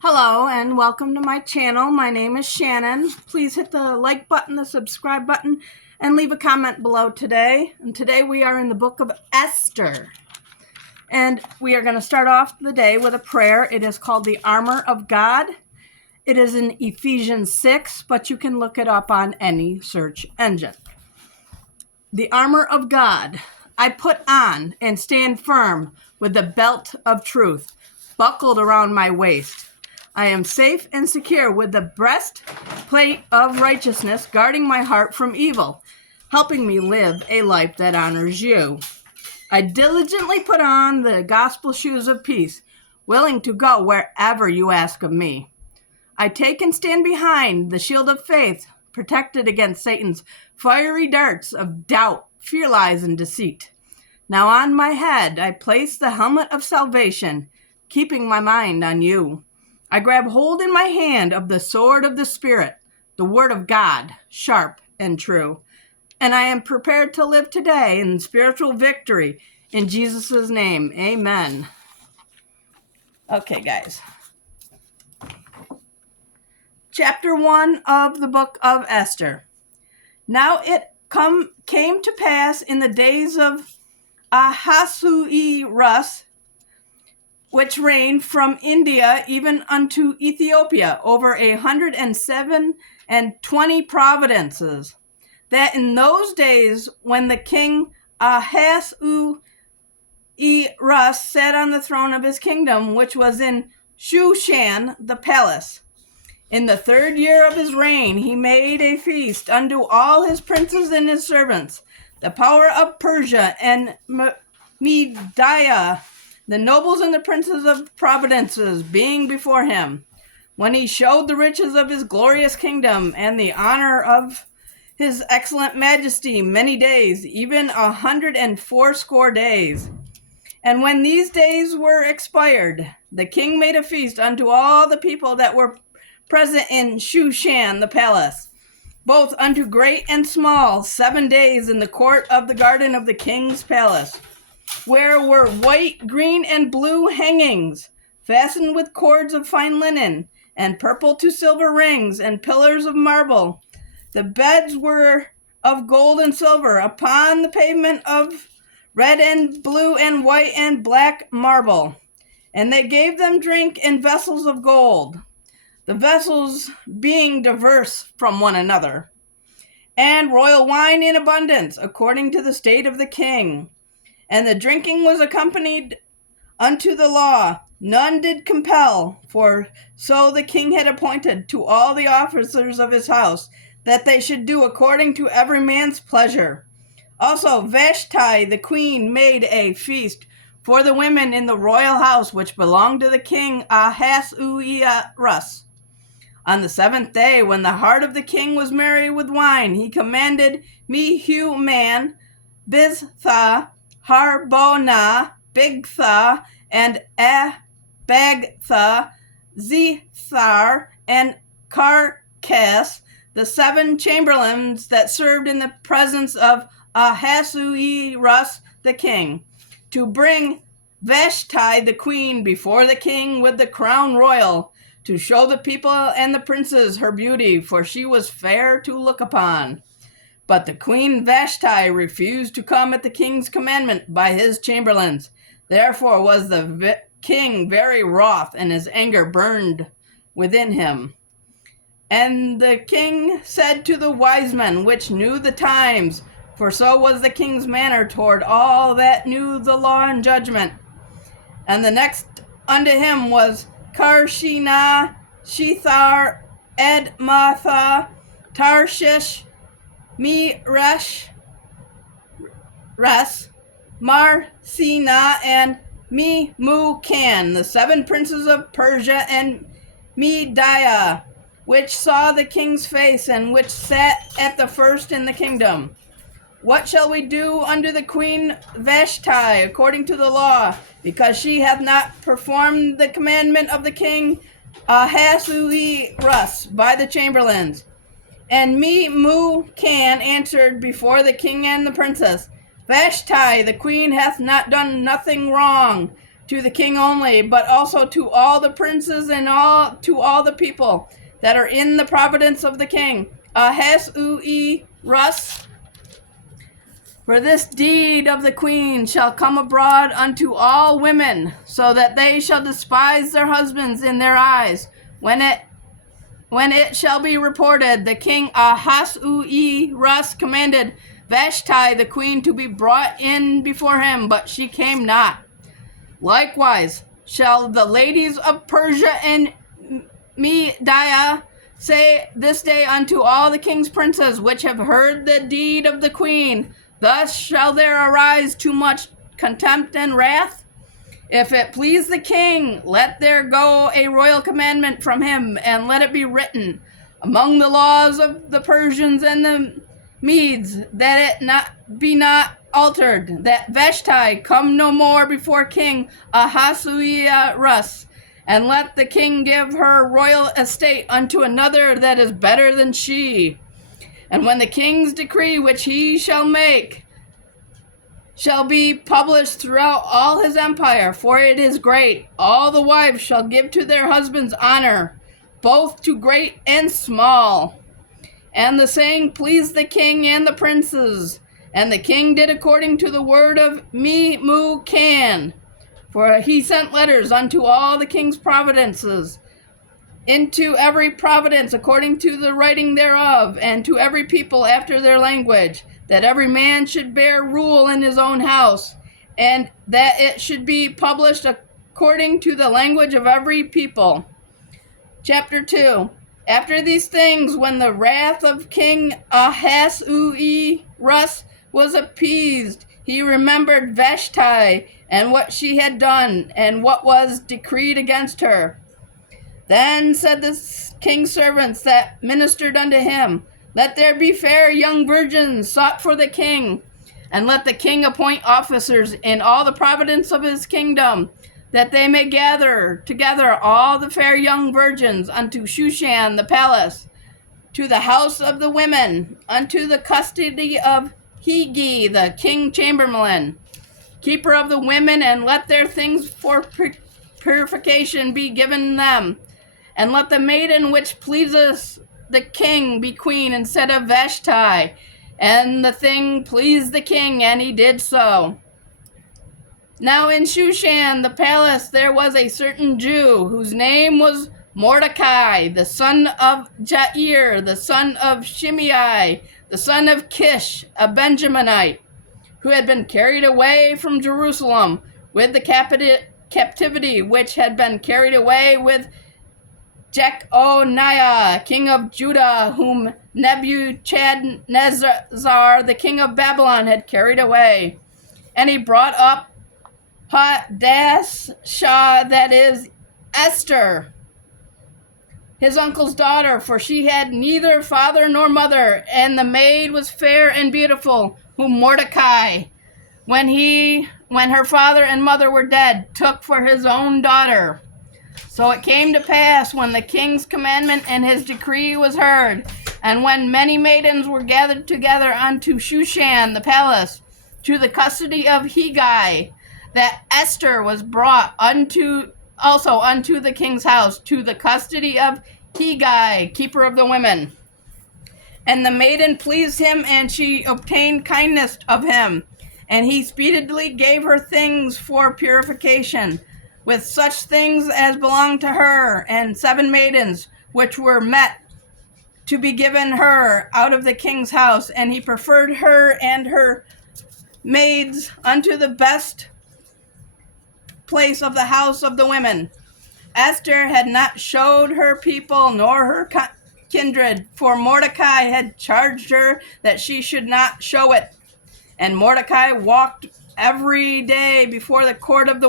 Hello and welcome to my channel. My name is Shannon. Please hit the like button, the subscribe button, and leave a comment below today. And today we are in the book of Esther. And we are going to start off the day with a prayer. It is called the Armor of God. It is in Ephesians 6, but you can look it up on any search engine. The armor of God I put on and stand firm with the belt of truth buckled around my waist. I am safe and secure with the breastplate of righteousness guarding my heart from evil, helping me live a life that honors you. I diligently put on the gospel shoes of peace, willing to go wherever you ask of me. I take and stand behind the shield of faith, protected against Satan's fiery darts of doubt, fear, lies, and deceit. Now on my head I place the helmet of salvation, keeping my mind on you. I grab hold in my hand of the sword of the Spirit, the word of God, sharp and true. And I am prepared to live today in spiritual victory. In Jesus' name, amen. Okay, guys. Chapter 1 of the book of Esther. Now it came to pass in the days of Ahasuerus, which reigned from India even unto Ethiopia, over 127 provinces, that in those days when the king Ahasuerus sat on the throne of his kingdom, which was in Shushan the palace, in the 3rd year of his reign, he made a feast unto all his princes and his servants, the power of Persia and Media, the nobles and the princes of provinces being before him, when he showed the riches of his glorious kingdom and the honor of his excellent majesty many days, even 180 days. And when these days were expired, the king made a feast unto all the people that were present in Shushan the palace, both unto great and small, 7 days in the court of the garden of the king's palace, where were white, green, and blue hangings, fastened with cords of fine linen, and purple to silver rings, and pillars of marble. The beds were of gold and silver, upon the pavement of red and blue and white and black marble. And they gave them drink in vessels of gold, the vessels being diverse from one another, and royal wine in abundance, according to the state of the king. And the drinking was accompanied unto the law. None did compel, for so the king had appointed to all the officers of his house, that they should do according to every man's pleasure. Also Vashti the queen made a feast for the women in the royal house, which belonged to the king Ahasuerus. On the 7th day, when the heart of the king was merry with wine, he commanded Mehuman, Biztha, Harbona, Bigtha, and Abagtha, Zethar, and Carcass, the 7 chamberlains that served in the presence of Ahasuerus the king, to bring Vashti the queen before the king with the crown royal, to show the people and the princes her beauty, for she was fair to look upon. But the queen Vashti refused to come at the king's commandment by his chamberlains. Therefore was the king very wroth, and his anger burned within him. And the king said to the wise men which knew the times, for so was the king's manner toward all that knew the law and judgment. And the next unto him was Karshina, Shethar, Edmatha, Tarshish, Meresh, Marcina, and Memucan, the 7 princes of Persia and Media, which saw the king's face, and which sat at the first in the kingdom. What shall we do unto the queen Vashti according to the law, because she hath not performed the commandment of the king Ahasuerus by the chamberlains? And Memucan answered before the king and the princess, Vashti the queen hath not done nothing wrong, to the king only, but also to all the princes and to all the people that are in the providence of the king. Ahasuerus, for this deed of the queen shall come abroad unto all women, so that they shall despise their husbands in their eyes. When it shall be reported, the king Ahasuerus commanded Vashti the queen to be brought in before him, but she came not. Likewise shall the ladies of Persia and Media say this day unto all the king's princes which have heard the deed of the queen, thus shall there arise too much contempt and wrath. If it please the king, let there go a royal commandment from him, and let it be written among the laws of the Persians and the Medes, that it be not altered, that Vashti come no more before King Ahasuerus, and let the king give her royal estate unto another that is better than she. And when the king's decree which he shall make shall be published throughout all his empire, for it is great, all the wives shall give to their husbands honor, both to great and small. And the saying pleased the king and the princes, and the king did according to the word of Memucan, for he sent letters unto all the king's providences, into every providence according to the writing thereof, and to every people after their language, that every man should bear rule in his own house, and that it should be published according to the language of every people. Chapter 2. After these things, when the wrath of King Ahasuerus was appeased, he remembered Vashti and what she had done, and what was decreed against her. Then said the king's servants that ministered unto him, let there be fair young virgins sought for the king, and let the king appoint officers in all the providence of his kingdom, that they may gather together all the fair young virgins unto Shushan the palace, to the house of the women, unto the custody of Hegi the king chamberlain, keeper of the women, and let their things for purification be given them. And let the maiden which pleaseth the king be queen instead of Vashti. And the thing pleased the king, and he did so. Now in Shushan the palace there was a certain Jew, whose name was Mordecai, the son of Jair, the son of Shimei, the son of Kish, a Benjaminite, who had been carried away from Jerusalem with the captivity which had been carried away with Jeconiah, king of Judah, whom Nebuchadnezzar, the king of Babylon, had carried away. And he brought up Hadassah, that is Esther, his uncle's daughter, for she had neither father nor mother, and the maid was fair and beautiful, whom Mordecai, when her father and mother were dead, took for his own daughter. So it came to pass, when the king's commandment and his decree was heard, and when many maidens were gathered together unto Shushan the palace, to the custody of Hegi, that Esther was brought also unto the king's house, to the custody of Hegi, keeper of the women. And the maiden pleased him, and she obtained kindness of him, and he speedily gave her things for purification, with such things as belonged to her, and 7 maidens, which were met to be given her out of the king's house. And he preferred her and her maids unto the best place of the house of the women. Esther had not showed her people nor her kindred, for Mordecai had charged her that she should not show it. And Mordecai walked every day before the court of the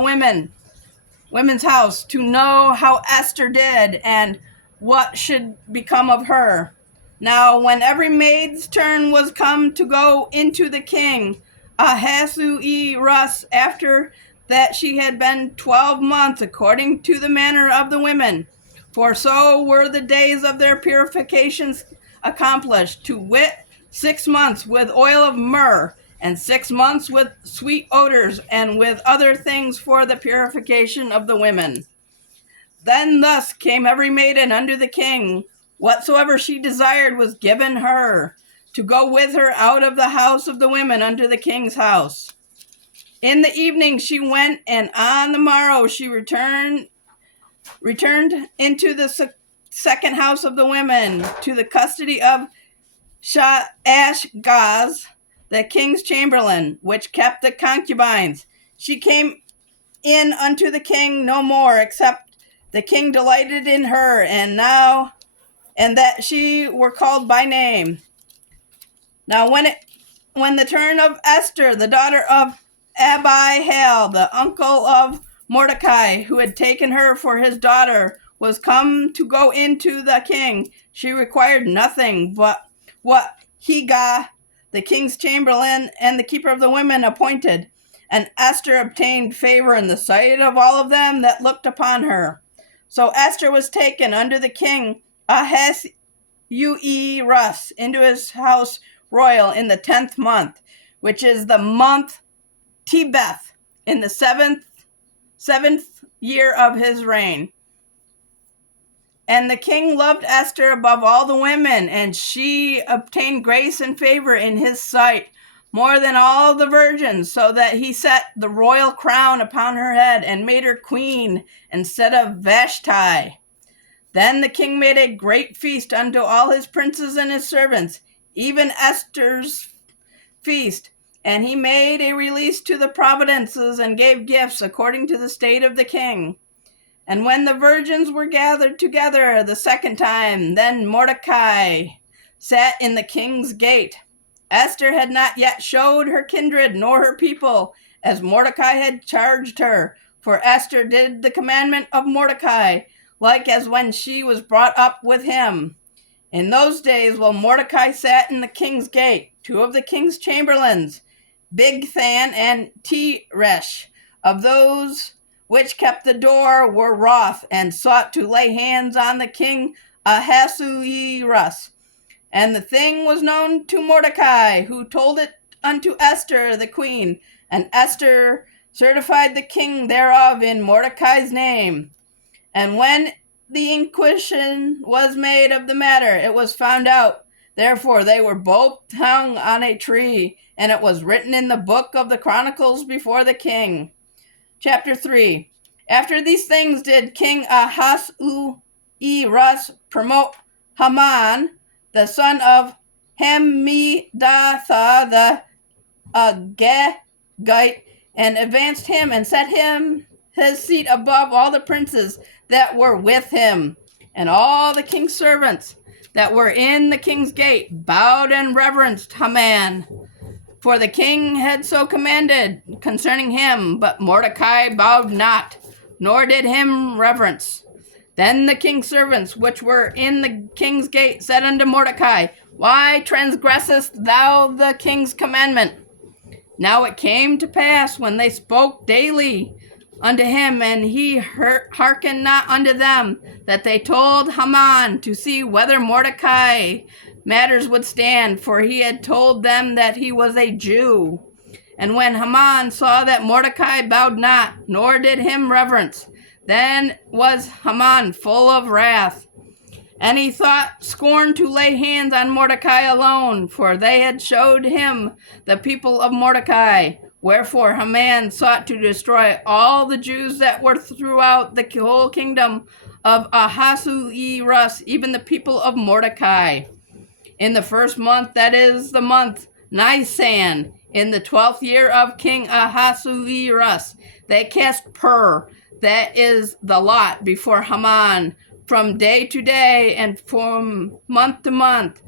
women's house, to know how Esther did and what should become of her. Now when every maid's turn was come to go into the king, Ahasuerus, after that she had been 12 months, according to the manner of the women, for so were the days of their purifications accomplished, to wit, 6 months, with oil of myrrh, and 6 months with sweet odors, and with other things for the purification of the women. Then thus came every maiden unto the king. Whatsoever she desired was given her, to go with her out of the house of the women unto the king's house. In the evening she went, and on the morrow she returned into the second house of the women, to the custody of Ashgaz, the king's chamberlain, which kept the concubines. She came in unto the king no more, except the king delighted in her, and that she were called by name. Now when the turn of Esther, the daughter of Abihail, the uncle of Mordecai, who had taken her for his daughter, was come to go into the king, she required nothing but what Hegai, the king's chamberlain, and the keeper of the women appointed. And Esther obtained favor in the sight of all of them that looked upon her. So Esther was taken under the king Ahasuerus into his house royal in the 10th month, which is the month Tebeth, in the seventh year of his reign. And the king loved Esther above all the women, and she obtained grace and favor in his sight more than all the virgins, so that he set the royal crown upon her head and made her queen instead of Vashti. Then the king made a great feast unto all his princes and his servants, even Esther's feast. And he made a release to the providences and gave gifts according to the state of the king. And when the virgins were gathered together the second time, then Mordecai sat in the king's gate. Esther had not yet showed her kindred nor her people, as Mordecai had charged her. For Esther did the commandment of Mordecai, like as when she was brought up with him. In those days, while Mordecai sat in the king's gate, two of the king's chamberlains, Bigthan and Teresh, of those which kept the door, were wroth, and sought to lay hands on the king Ahasuerus. And the thing was known to Mordecai, who told it unto Esther the queen. And Esther certified the king thereof in Mordecai's name. And when the inquisition was made of the matter, it was found out. Therefore they were both hung on a tree, and it was written in the book of the Chronicles before the king. Chapter 3. After these things did King Ahasuerus promote Haman, the son of Hammedatha the Agagite, and advanced him and set him his seat above all the princes that were with him. And all the king's servants that were in the king's gate bowed and reverenced Haman, for the king had so commanded concerning him. But Mordecai bowed not, nor did him reverence. Then the king's servants which were in the king's gate said unto Mordecai, Why transgressest thou the king's commandment? Now it came to pass, when they spoke daily unto him, and he hearkened not unto them, that they told Haman to see whether Mordecai matters would stand, for he had told them that he was a Jew. And when Haman saw that Mordecai bowed not, nor did him reverence, then was Haman full of wrath. And he thought scorn to lay hands on Mordecai alone, for they had showed him the people of Mordecai. Wherefore Haman sought to destroy all the Jews that were throughout the whole kingdom of Ahasuerus, even the people of Mordecai. In the first month, that is the month Nisan, in the 12th year of King Ahasuerus, they cast pur, that is the lot, before Haman, from day to day and from month to month,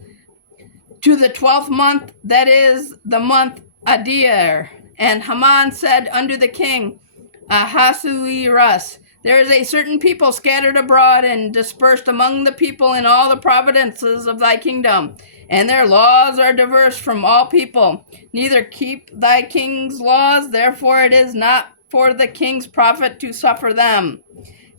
to the 12th month, that is the month Adar. And Haman said unto the king Ahasuerus, There is a certain people scattered abroad and dispersed among the people in all the provinces of thy kingdom, and their laws are diverse from all people. Neither keep thy king's laws, therefore it is not for the king's profit to suffer them.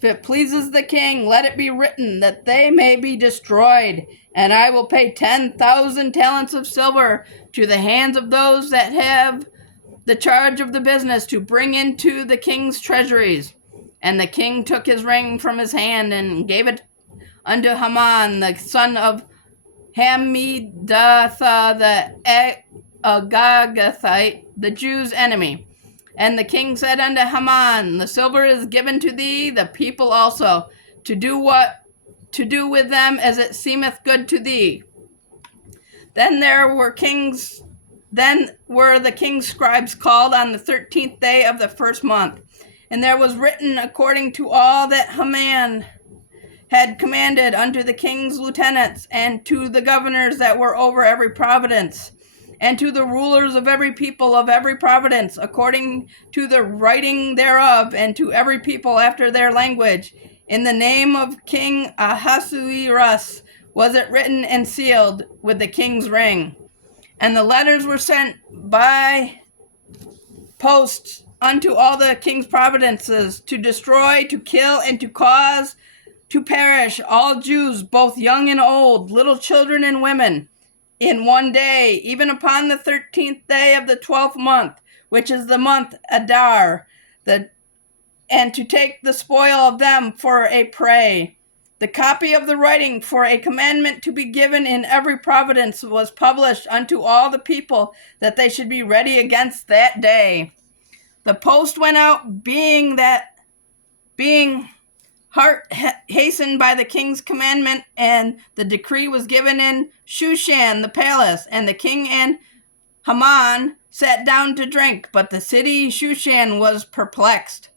If it pleases the king, let it be written that they may be destroyed, and I will pay 10,000 talents of silver to the hands of those that have the charge of the business to bring into the king's treasuries. And the king took his ring from his hand and gave it unto Haman, the son of Hammedatha the Agagathite, the Jews' enemy. And the king said unto Haman, the silver is given to thee, the people also, to do with them as it seemeth good to thee. Then were the king's scribes called on the 13th day of the first month, and there was written according to all that Haman had commanded unto the king's lieutenants, and to the governors that were over every province, and to the rulers of every people of every province, according to the writing thereof, and to every people after their language. In the name of King Ahasuerus was it written and sealed with the king's ring. And the letters were sent by post unto all the king's provinces, to destroy, to kill, and to cause to perish all Jews, both young and old, little children and women, in one day, even upon the 13th day of the 12th month, which is the month Adar, and to take the spoil of them for a prey. The copy of the writing for a commandment to be given in every province was published unto all the people, that they should be ready against that day. The post went out, being hastened by the king's commandment, and the decree was given in Shushan the palace, and the king and Haman sat down to drink, but the city Shushan was perplexed.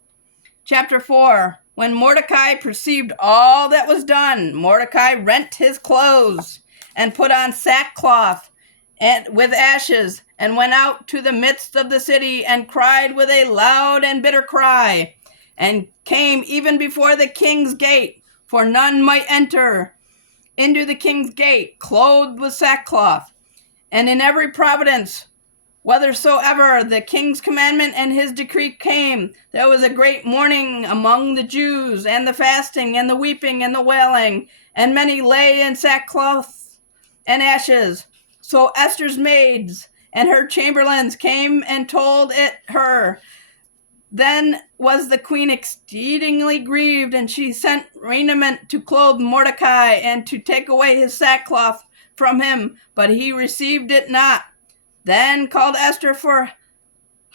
Chapter 4. When Mordecai perceived all that was done, Mordecai rent his clothes, and put on sackcloth and with ashes, and went out to the midst of the city, and cried with a loud and bitter cry, and came even before the king's gate, for none might enter into the king's gate, clothed with sackcloth. And in every province, whithersoever the king's commandment and his decree came, there was a great mourning among the Jews, and the fasting, and the weeping, and the wailing, and many lay in sackcloth and ashes. So Esther's maids and her chamberlains came and told it her. Then was the queen exceedingly grieved, and she sent raiment to clothe Mordecai, and to take away his sackcloth from him, but he received it not. Then called Esther for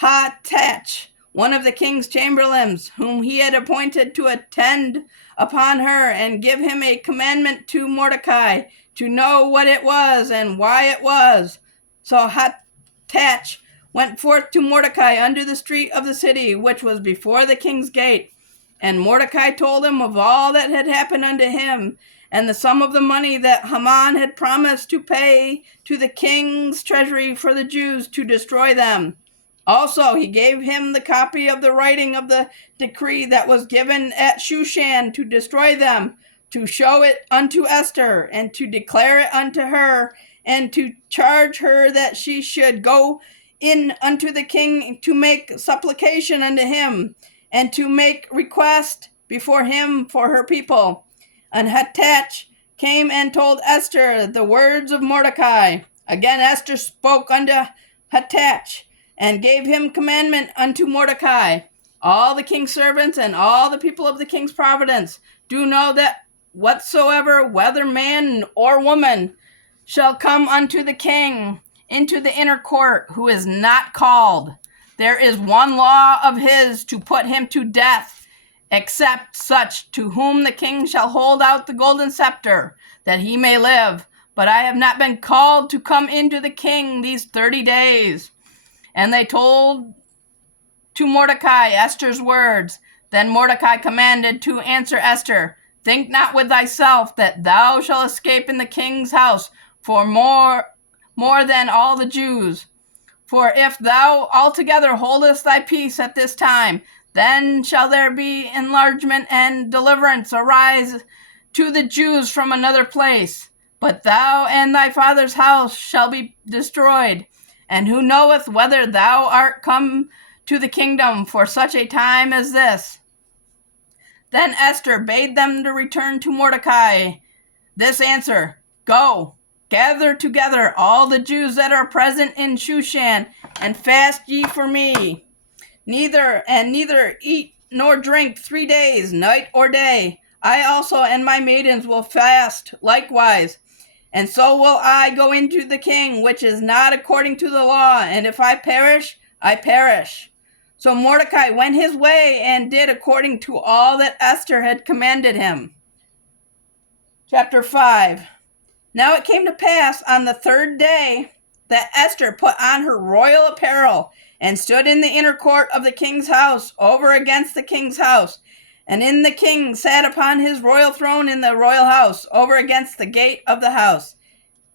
Hattach, one of the king's chamberlains, whom he had appointed to attend upon her, and give him a commandment to Mordecai, to know what it was and why it was. So Hattach went forth to Mordecai under the street of the city, which was before the king's gate. And Mordecai told him of all that had happened unto him, and the sum of the money that Haman had promised to pay to the king's treasury for the Jews to destroy them. Also he gave him the copy of the writing of the decree that was given at Shushan to destroy them, to show it unto Esther, and to declare it unto her, and to charge her that she should go in unto the king to make supplication unto him, and to make request before him for her people. And Hattach came and told Esther the words of Mordecai. Again Esther spoke unto Hattach, and gave him commandment unto Mordecai. All the king's servants and all the people of the king's province do know that whatsoever, whether man or woman, shall come unto the king into the inner court, who is not called, there is one law of his to put him to death, except such to whom the king shall hold out the golden scepter, that he may live. But I have not been called to come into the king these 30 days. And they told to Mordecai Esther's words. Then Mordecai commanded to answer Esther, think not with thyself that thou shalt escape in the king's house for more than all the Jews. For if thou altogether holdest thy peace at this time, then shall there be enlargement and deliverance arise to the Jews from another place. But thou and thy father's house shall be destroyed. And who knoweth whether thou art come to the kingdom for such a time as this? Then Esther bade them to return to Mordecai this answer: Go, gather together all the Jews that are present in Shushan, and fast ye for me. Neither eat nor drink 3 days, night or day. I also and my maidens will fast likewise. And so will I go into the king, which is not according to the law. And if I perish, I perish. So Mordecai went his way and did according to all that Esther had commanded him. Chapter 5. Now it came to pass on the 3rd day that Esther put on her royal apparel and stood in the inner court of the king's house, over against the king's house. And the king sat upon his royal throne in the royal house, over against the gate of the house.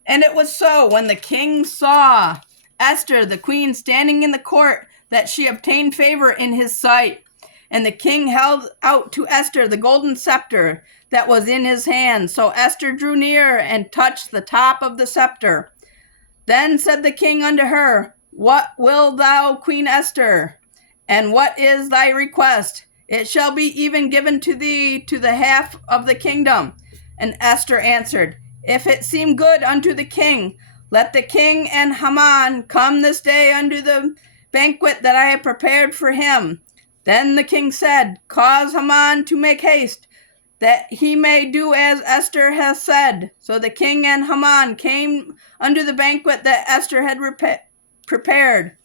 And it was so, when the king saw Esther, the queen, standing in the court, that she obtained favor in his sight. And the king held out to Esther the golden scepter that was in his hand. So Esther drew near and touched the top of the scepter. Then said the king unto her, What wilt thou, Queen Esther? And what is thy request? It shall be even given to thee to the half of the kingdom. And Esther answered, If it seem good unto the king, let the king and Haman come this day unto the banquet that I have prepared for him. Then the king said, Cause Haman to make haste, that he may do as Esther hath said. So the king and Haman came unto the banquet that Esther had prepared.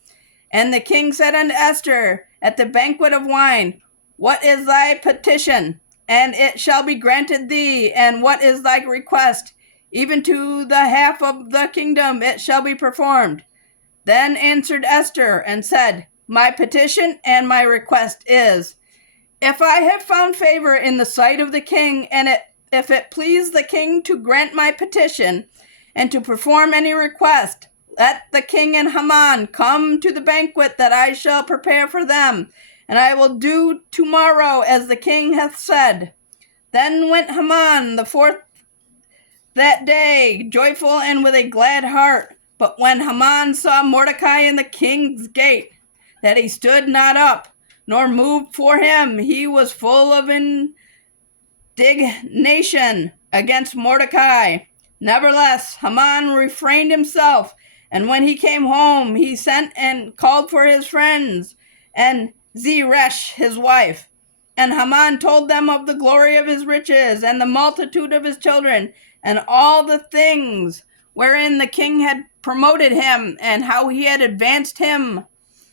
And the king said unto Esther at the banquet of wine, What is thy petition? And it shall be granted thee. And what is thy request? Even to the half of the kingdom it shall be performed. Then answered Esther and said, My petition and my request is, if I have found favor in the sight of the king, and if it please the king to grant my petition, and to perform any request, let the king and Haman come to the banquet that I shall prepare for them, and I will do tomorrow as the king hath said. Then went Haman the 4th that day, joyful and with a glad heart. But when Haman saw Mordecai in the king's gate, that he stood not up, nor moved for him, he was full of indignation against Mordecai. Nevertheless, Haman refrained himself, and when he came home, he sent and called for his friends and Zeresh his wife. And Haman told them of the glory of his riches, and the multitude of his children, and all the things wherein the king had promoted him, and how he had advanced him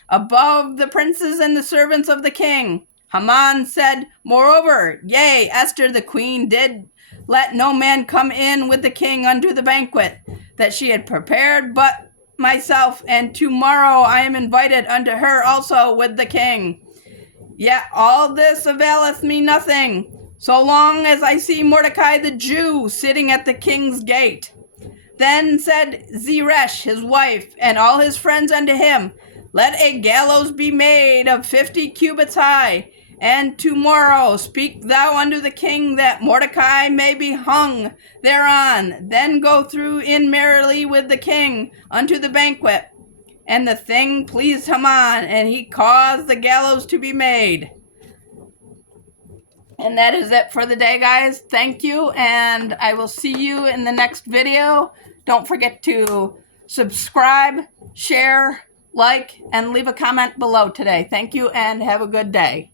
above the princes and the servants of the king. Haman said, Moreover, yea, Esther the queen did let no man come in with the king unto the banquet that she had prepared but myself, and tomorrow I am invited unto her also with the king. Yet all this availeth me nothing, so long as I see Mordecai the Jew sitting at the king's gate. Then said Zeresh his wife and all his friends unto him, Let a gallows be made of 50 cubits high, and tomorrow speak thou unto the king that Mordecai may be hung thereon. Then go through in merrily with the king unto the banquet. And the thing pleased Haman, and he caused the gallows to be made. And that is it for the day, guys. Thank you, and I will see you in the next video. Don't forget to subscribe, share, like, and leave a comment below today. Thank you, and have a good day.